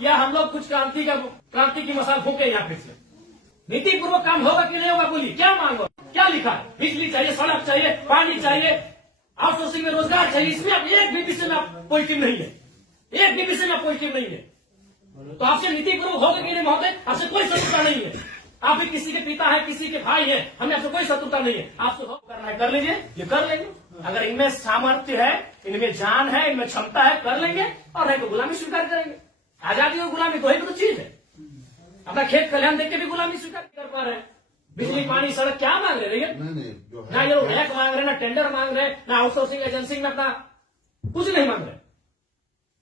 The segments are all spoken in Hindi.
या हम लोग कुछ क्रांति की मसाल फूके यहाँ फिर से। नीति पूर्वक काम होगा कि नहीं होगा बोलिए, क्या मांगो, क्या लिखा है? बिजली चाहिए, सड़क चाहिए, पानी चाहिए, आउटसोर्सिंग में रोजगार चाहिए, इसमें अब एक भी विषय में पॉजिटिव नहीं है, एक भी विषय में पॉजिटिव नहीं है। तो आपसे नीति पूर्वक होगा कि नहीं महोदय? आपसे कोई शत्रुता नहीं है, आप भी किसी के पिता है, किसी के भाई है, हमें आपसे कोई शत्रुता नहीं है। आपसे करना है कर लीजिए, ये कर लेंगे। अगर इनमें सामर्थ्य है, इनमें जान है, इनमें क्षमता है, कर लेंगे, और नहीं तो गुलामी स्वीकार करेंगे। आजादी और गुलामी दो ही तो चीज है। अपना खेत खलिहान देख के भी गुलामी स्वीकार कर पा रहे हैं। बिजली पानी सड़क क्या मांग रहे हैं? ना ये लोग रैक मांग रहे, ना टेंडर मांग रहे, ना आउटसोर्सिंग एजेंसी में अपना कुछ नहीं मांग रहे।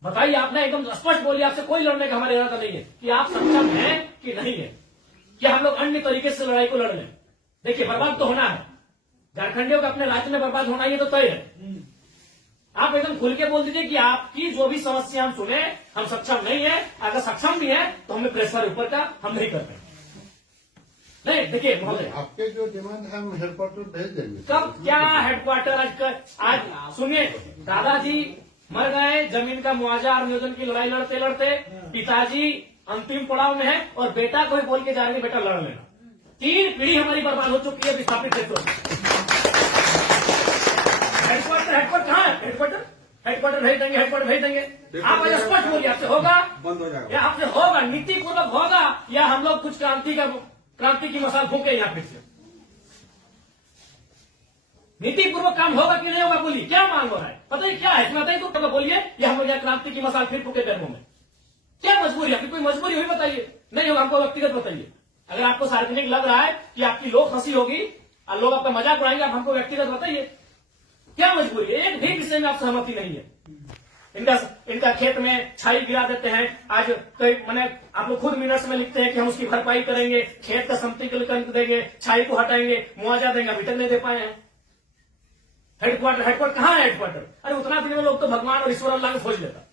बताइए, आपने एकदम स्पष्ट बोलिए, आपसे कोई लड़ने का हमारा इरादा नहीं है कि आप सक्षम हैं कि नहीं है, कि हम लोग अन्य तरीके से लड़ाई को लड़ लें। देखिए, बर्बाद तो होना है, झारखंडियों का अपने राज्य में बर्बाद होना, ये तो तय है। आप एकदम खुल के बोल दीजिए कि आपकी जो भी समस्या हम सुने, हम सक्षम नहीं है। अगर सक्षम भी है तो हमें प्रेशर ऊपर का हम नहीं कर पाएंगे। नहीं, देखिए महोदय, आपके जो डिमांड है हम हेडक्वार्टर भेज देंगे। कब क्या हेडक्वार्टर? आज सुनिए, दादाजी मर गए, जमीन का मुआवजा और नियोजन की लड़ाई लड़ते लड़ते पिताजी अंतिम पड़ाव में है, और बेटा को ही बोल के जाएंगे बेटा लड़ लेना। 3 पीढ़ी हमारी बर्बाद हो चुकी है विस्थापित क्षेत्रों में। हेडक्वार्टर कहाँ है? हेडक्वार्टर भेज देंगे, हेडक्वार्टर भेज देंगे। आप स्पष्ट बोलिए, आपसे होगा बंद हो जाएगा, या आपसे होगा नीति पूर्वक होगा, या हम लोग कुछ क्रांति की मसाल फूके यहाँ फिर से। नीति पूर्वक काम होगा कि नहीं होगा बोलिए, क्या मांग रहा है? पता है क्या है? बताइए तो बोलिए, या हम लोग क्रांति की मसाल फिर फूके पैरों में। क्या मजबूरी है? आपकी कोई मजबूरी हुई बताइए, नहीं होगा हमको व्यक्तिगत बताइए। अगर आपको सार्वजनिक लग रहा है कि आपकी लोग हंसी होगी और लोग आपका मजाक उड़ाएंगे, आप हमको व्यक्तिगत बताइए, क्या मजबूरी है? एक भी विषय में आप सहमति नहीं है। इनका खेत में छाई गिरा देते हैं, आज कई मैंने आप लोग खुद मिनट्स में लिखते हैं कि हम उसकी भरपाई करेंगे, खेत का समतलीकरण देंगे, छाई को हटाएंगे, मुआवजा देंगे, अभी तक नहीं दे पाए हैं। हेडक्वार्टर कहाँ है? हेडक्वार्टर अरे उतना दिन में लोग तो भगवान और ईश्वर अल्लाह को खोज लेता।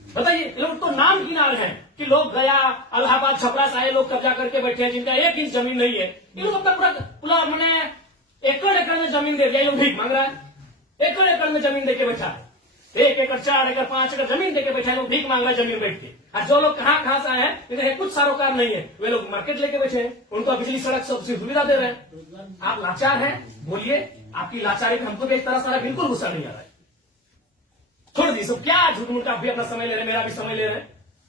बताइए, लोग तो नाम किनारे हैं कि लोग गया इलाहाबाद छपरा से आए लोग कब्जा करके बैठे हैं, जिनका 1 इंच जमीन नहीं है। ये लोग अपना पूरा मैंने एकड़ में जमीन दे दिया, ये लोग भीख मांग रहा है। एकड़ में जमीन देके बैठा है, 1 एकड़ 4 एकड़ 5 एकड़ जमीन देके बैठा है, लोग भीख मांग रहा है जमीन बैठ के। और जो लोग कहाँ से आए हैं, इन्हें कुछ सारोकार नहीं है, वे लोग मार्केट लेके बैठे हैं, उनको बिजली सड़क सबसे सुविधा दे रहे हैं। आप लाचार हैं, बोलिए, आपकी लाचारी में हमको भी एक तरह सारा बिल्कुल गुस्सा नहीं आ रहा है। छोड़ दी सब, क्या झूठ मूठ आप भी अपना समय ले रहे हैं, मेरा भी समय ले रहे हैं,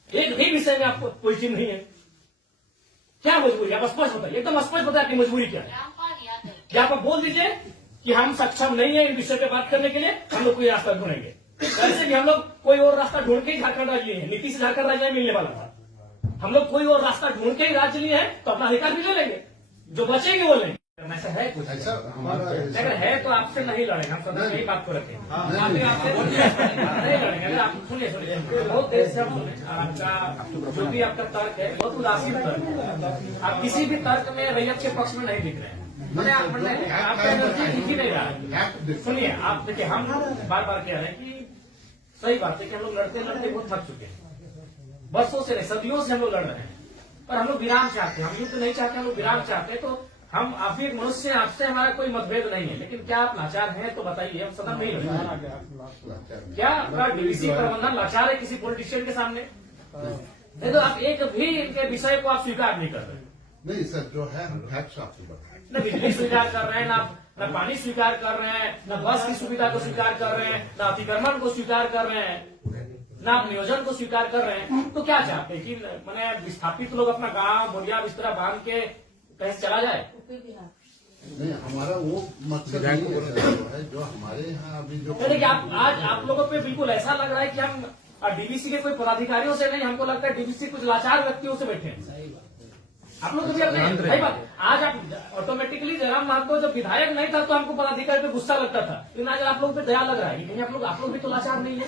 एक भी विषय में आपको कोई चीज नहीं है। क्या मजबूरी? आप स्पष्ट बताइए, एकदम स्पष्ट बताइए आपकी मजबूरी क्या है। क्या आप बोल दीजिए कि हम सक्षम नहीं है इन विषय पे बात करने के लिए, हम लोग कोई रास्ता ढूंढेंगे। वैसे भी हम लोग कोई और रास्ता ढूंढ के ही झारखंड राज्य लिए हैं, नीति से झारखंड राज्य मिलने वाला था। हम लोग कोई और रास्ता ढूंढ के ही राज्य लिए हैं, तो अपना अधिकार भी ले लेंगे, जो बचेंगे वो लेंगे। ऐसा है कुछ? अच्छा, हमारा अगर है तो आपसे नहीं लड़ेंगे, हम सदा यही बात को रखें। नहीं लड़ेंगे। अगर आप सुनिए बहुत देर से हम सुने, आपका जो भी आपका तर्क है बहुत उदासीन तर्क है। आप किसी भी तर्क में रैयत के पक्ष में नहीं दिख रहे हैं। आपका एनर्जी दिख ही नहीं रहा है। सुनिए, आप देखिए, हम बार बार कह रहे हैं कि सही बात है कि हम लोग लड़ते लड़ते बहुत थक चुके हैं, बरसों से नहीं सदियों से हम लोग लड़ रहे हैं, पर हम लोग विराम चाहते हैं। हम युद्ध नहीं चाहते, हम लोग विराम चाहते हैं। तो हम आप भी एक मनुष्य, आपसे हमारा कोई मतभेद नहीं है, लेकिन क्या आप लाचार हैं तो बताइए, हम सदन नहीं लड़ेंगे। क्या आपका डीवीसी प्रबंधन लाचार है किसी पॉलिटिशियन के सामने? नहीं तो आप एक भी इनके विषय को आप स्वीकार नहीं कर रहे। नहीं सर, जो है हम फैक्ट्स आपको बताएं। न बिजली स्वीकार कर रहे हैं, न पानी स्वीकार कर रहे हैं, न बस की सुविधा को स्वीकार कर रहे हैं, न अतिक्रमण को स्वीकार कर रहे हैं, न आप नियोजन को स्वीकार कर रहे हैं। तो क्या चाहते हैं कि मैंने विस्थापित लोग अपना गांव बोरिया बिस्तरा बांध के कहीं चला जाए? नहीं, हमारा वो मकसद नहीं है सर, जो हमारे यहाँ अभी जो देखिए, आज आप लोगों पे बिल्कुल ऐसा लग रहा है कि हम डीवीसी के कोई पदाधिकारियों से नहीं, हमको लगता है डीवीसी कुछ लाचार व्यक्तियों से बैठे हैं। आप लोग भी अपने सही बात। आज आप ऑटोमेटिकली जयराम महतो जब विधायक नहीं था तो हमको पदाधिकारी पे गुस्सा लगता था, लेकिन आज आप लोग पे दया लग रहा है। कहीं आप लोग भी तो लाचार नहीं है।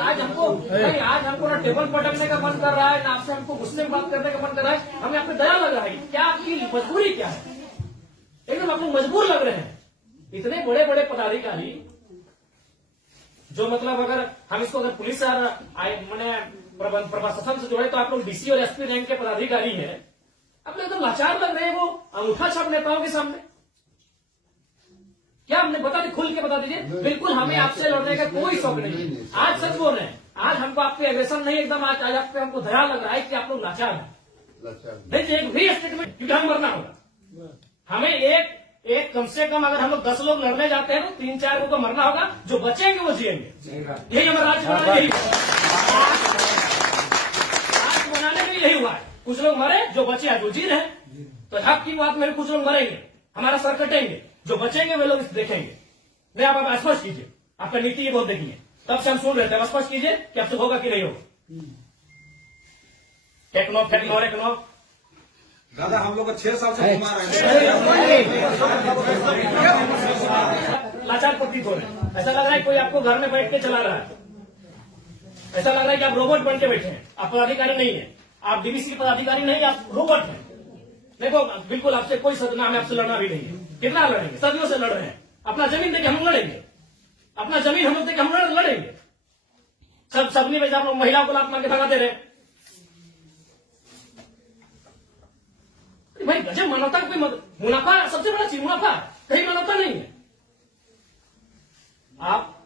आज हमको ना टेबल पटकने का मन कर रहा है, ना आपसे हमको गुस्से में बात करने का मन कर रहा है, हमें आप पे दया लग रहा है। क्या आपकी मजबूरी क्या है? एकदम आप लोग मजबूर लग रहे हैं। इतने बड़े बड़े पदाधिकारी जो मतलब अगर हम इसको अगर पुलिस मैंने प्रशासन से जोड़े तो आप लोग डीसी और एसपी रैंक के पदाधिकारी हैं, आप लोग एकदम लाचार लग रहे हैं वो अंगूठा छाप नेताओं के सामने। क्या हमने बता दी, खुल के बता दीजिए। बिल्कुल हमें आपसे लड़ने का कोई शौक नहीं है। आज सच बोल रहे हैं, आज हमको आप पे एग्रेशन नहीं, एकदम आज आप पे हमको दया लग रहा है कि आप लोग लाचार हैं। नहीं तो एक भी स्टेटमेंट, क्योंकि हम मरना होगा हमें। एक कम से कम अगर हम लोग 10 लोग लड़ने जाते हैं तो 3-4 को मरना होगा, जो बचेंगे वो जिएंगे। यही हमारा राज्य बनाने यही आज बनाने में यही हुआ है। कुछ लोग मरे, जो बचे हैं जो जी रहे हैं। तो हक की बात में कुछ लोग मरेंगे, हमारा सर कटेंगे, जो बचेंगे वे लोग देखेंगे। मैं आप स्पष्ट कीजिए, आपका नीति ये बहुत देखिए, तब से हम सुन रहे थे। स्पष्ट कीजिए कि आपसे होगा कि नहीं होगा। टेक्नो फेक्नो रेक्नो दादा हम लोग को 6 साल से घुमा रहे हैं। लाचार प्रतीत हो रहे हैं। ऐसा लग रहा है कोई आपको घर में बैठ के चला रहा है। ऐसा लग रहा है कि आप रोबोट बन के बैठे हैं। आप पदाधिकारी नहीं है, आप डीवीसी के पदाधिकारी नहीं, आप रोबोट हैं। देखो बिल्कुल आपसे कोई सदना, हमें आपसे लड़ना भी नहीं है। कितना लड़ेंगे, सदियों से लड़ रहे हैं। अपना जमीन देके हम लड़ेंगे, अपना जमीन हम लोग देके हम लड़ेंगे। सबनी में आप लोग महिलाओं को लात मार के भगा दे रहे। भाई गजब मानवता का कोई मुनाफा, सबसे बड़ा चीज मुनाफा, कहीं मानवता नहीं है। आप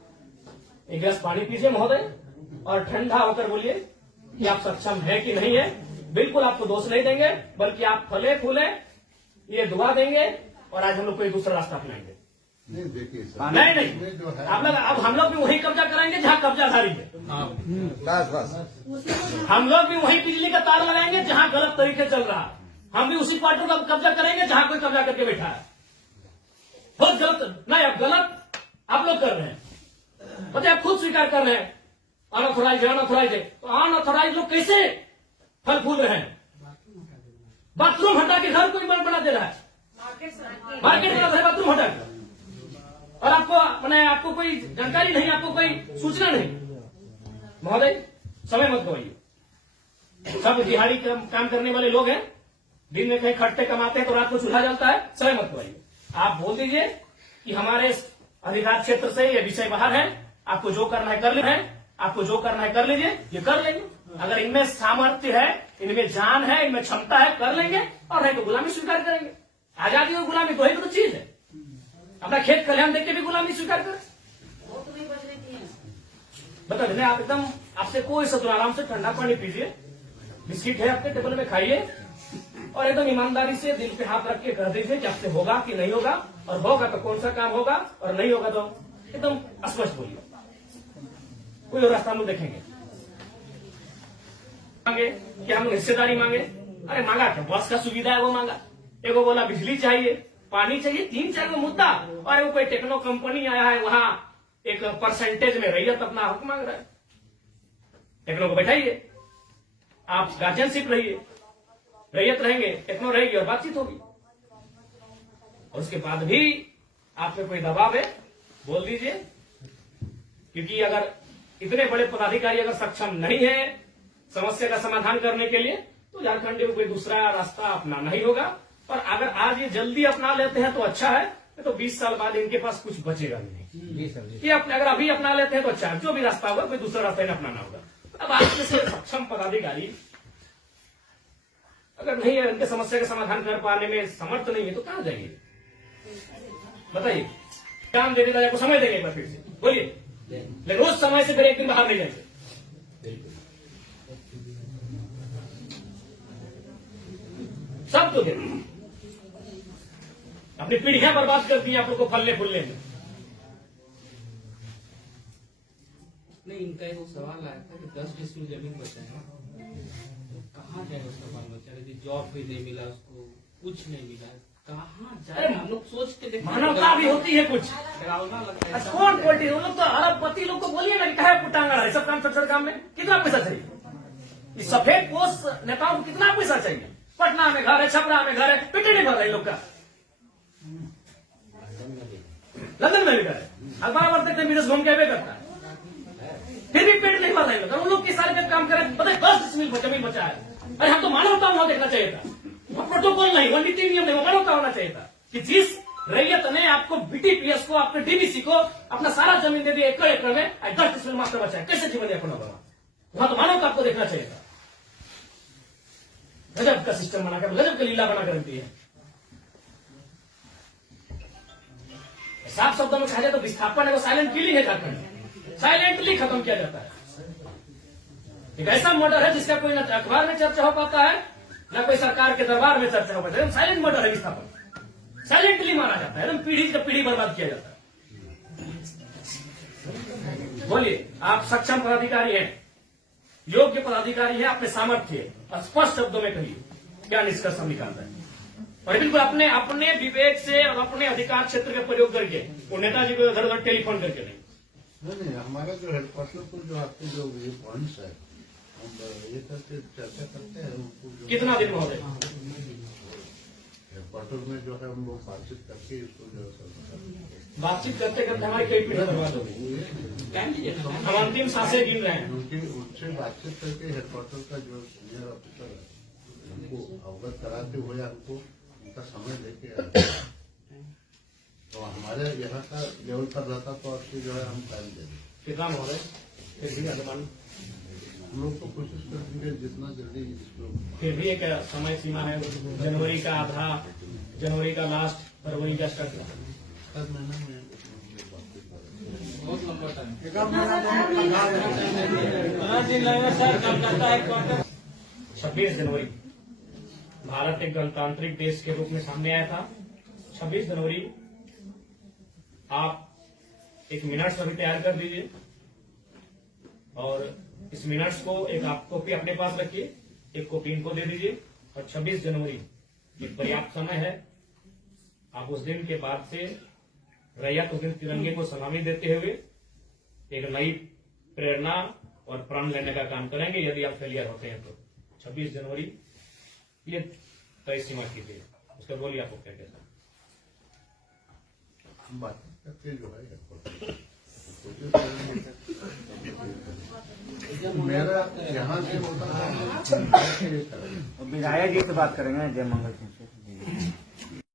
एक गिलास पानी पीजिए महोदय, और ठंडा होकर बोलिए कि आप सक्षम है कि नहीं है। बिल्कुल आपको दोष नहीं देंगे, बल्कि आप फले फूले ये दुआ देंगे, और आज हम लोग कोई दूसरा रास्ता अपनाएंगे। नहीं देखिए सर, नहीं जो है आप लोग, अब हम लोग भी वही कब्जा कराएंगे जहां कब्जाधारी है। हम लोग भी वही बिजली का तार लगाएंगे जहां गलत तरीके चल रहा है। हम भी उसी क्वार्टर का कब्जा करेंगे जहां कोई कब्जा करके बैठा है। बहुत गलत, नहीं अब गलत आप लोग कर रहे हैं, पता है, आप खुद स्वीकार कर रहे हैं। अनऑथोराइज है, तो अनऑथोराइज लोग कैसे फल फूल रहे हैं? बाथरूम हटा के घर कोई बना दे रहा है, मार्केट बना रहा है बाथरूम हटा के, और आपको कोई जानकारी नहीं, आपको कोई सूचना नहीं। महोदय समय मत गवाइए। सब दिहाड़ी काम करने वाले लोग हैं, दिन में कहीं खटते कमाते हैं तो रात को चूल्हा जलता है। समय मत गवाइए। आप बोल दीजिए कि हमारे अधिकार क्षेत्र से ये विषय बाहर है, आपको जो करना है कर ले, आपको जो करना है कर लीजिए, ये कर लेंगे। अगर इनमें सामर्थ्य है, इनमें जान है, इनमें क्षमता है, कर लेंगे, और नहीं तो गुलामी स्वीकार करेंगे। आजादी और गुलामी दो ही तो चीज है। अपना खेत कल्याण देख के भी गुलामी स्वीकार करें। बता देना आप एकदम, आपसे कोई शत्रु, आराम से ठंडा पानी पीजिए, बिस्किट है आपके टेबल में खाइए, और एकदम ईमानदारी से दिल पे हाथ रख के कह दीजिए कि आपसे होगा कि नहीं होगा, और होगा तो कौन सा काम होगा, और नहीं होगा तो एकदम स्पष्ट बोलिए। कोई और रास्ता हम लोग देखेंगे। मांगे कि हम हिस्सेदारी मांगे, अरे मांगा क्या, बस का सुविधा है वो मांगा। एगो बोला बिजली चाहिए, पानी चाहिए, 3-4 को मुद्दा, और वो कोई टेक्नो कंपनी आया है वहां एक परसेंटेज में रैयत अपना हक मांग रहा है। टेक्नो को बैठाइए, आप गार्जियनशिप रहिए, रैयत रहेंगे, टेक्नो रहेगी, और बातचीत होगी। और उसके बाद भी आप पे कोई दबाव है, बोल दीजिए। क्योंकि अगर इतने बड़े पदाधिकारी अगर सक्षम नहीं है समस्या का समाधान करने के लिए, तो झारखंड में कोई दूसरा रास्ता अपनाना ही होगा। और अगर आज ये जल्दी अपना लेते हैं तो अच्छा है, तो 20 साल बाद इनके पास कुछ बचेगा नहीं। ये अगर अभी अपना लेते हैं तो अच्छा है, जो भी रास्ता होगा कोई दूसरा रास्ता इन्हें अपनाना होगा। अब आज जैसे सक्षम पदाधिकारी अगर नहीं है, इनके समस्या का समाधान कर पाने में समर्थ नहीं है, तो कहां जाएंगे बताइए? काम दे देगा, आपको समय देंगे एक बार फिर से बोलिए, लेकिन रोज समय से फिर एक दिन बाहर नहीं जाएंगे। सब तो देते, अपनी पीढ़ियां बर्बाद कर दी आप लोग को फलने फूलने में। नहीं, इनका एक सवाल आया था कि 10 डिसमिल जमीन बचा है, तो कहाँ जाए उसका बाल बच्चा? यदि जॉब भी नहीं मिला उसको, कुछ नहीं मिला, कहाँ जाए? हम लोग सोचते देखते, मानवता भी होती है कुछ। डरावना लगता है। कौन पोल्टी, वो लोग तो अरबपति लोग को बोलिए ना कि कहा पुटांगा है सब काम, छोटे काम में कितना पैसा चाहिए? इस सफेद पोस्ट नेताओं को कितना पैसा चाहिए? पटना में घर है, छपरा में घर है, पेटे नहीं भर रहे लोग का। लंदन में भी घर है, अखबार पढ़ते थे, मीरस घूम के भी करता है, फिर भी पेट नहीं भर रहे लोग। उन लोग किस सारे काम करें, पता है 10 डिसमिल जमीन बचा है। अरे हम तो मानवता वहां देखना चाहिए था, प्रोटोकॉल नहीं, वन नीति नियम नहीं, मानवता होना चाहिए था कि जिस रैयत ने आपको बीटीपीएस को, आपके डीबीसी को अपना सारा जमीन दे दिया एकड़ एकड़ में, 10 डिसमिल मास्टर बचा है, कैसे जीवन यापन होगा? वहां तो मानवता आपको देखना चाहिए था। गजब का सिस्टम बनाकर, गजब का लीला बनाकर रखती है। साफ शब्दों में कहा जाए तो विस्थापन है वो साइलेंट किलिंग है झारखंड, साइलेंटली खत्म किया जाता है। एक ऐसा मर्डर है जिसका कोई न अखबार में चर्चा हो पाता है न कोई सरकार के दरबार में चर्चा हो पाता है। साइलेंट मर्डर है विस्थापन, साइलेंटली मारा जाता है, एकदम पीढ़ी से पीढ़ी बर्बाद किया जाता है। बोलिए, आप सक्षम पदाधिकारी हैं, योग्य पदाधिकारी हैं, अपने सामर्थ्य स्पष्ट शब्दों में कहिए क्या निष्कर्ष हम निकालते हैं, और बिल्कुल अपने अपने विवेक से और अपने अधिकार क्षेत्र का प्रयोग करके, वो नेताजी को इधर उधर टेलीफोन करके नहीं। हमारा जो हेडक्वार्टर को जो आपके जो ये पॉइंट्स है हम ये करके चर्चा करते हैं उनको जो कितना दिन महोदय हेडक्वार्टर में जो है हम लोग बातचीत करके इसको जो है बातचीत करते करते हमारी कई पीढ़ी बर्बाद हो गई। हम अंतिम सांसें गिन रहे हैं। उनसे बातचीत करके हेडक्वार्टर का जो सीनियर ऑफिसर है उनको अवगत कराते हुए हमको उनका समय लेके आते तो हमारे यहाँ का लेवल पर रहता तो आपसे जो है हम टाइम दे दें। कितना महोदय फिर भी अनुमान, हम लोग तो कोशिश करेंगे जितना जल्दी इसको। फिर भी एक समय सीमा है, जनवरी का आधा, जनवरी का लास्ट, फरवरी का स्टार्ट, हर महीना में बहुत लंबा टाइम। 26 जनवरी भारत एक गणतांत्रिक देश के रूप में सामने आया था। 26 जनवरी आप एक मिनट्स अभी तैयार कर दीजिए और इस मिनट्स को एक आप कॉपी अपने पास रखिए, एक कॉपी इनको दे दीजिए और 26 जनवरी एक पर्याप्त समय है। आप उस दिन के बाद से रैयत उस दिन तिरंगे को सलामी देते हुए एक नई प्रेरणा और प्रण लेने का काम करेंगे। यदि आप फेलियर होते हैं तो 26 जनवरी ये तय सीमा कीजिए। उसका बोलिए आपको क्या कहता है? हम बात करके जो है मेरा यहाँ से होता है विधायक जी से बात करेंगे जय मंगल सिंह से।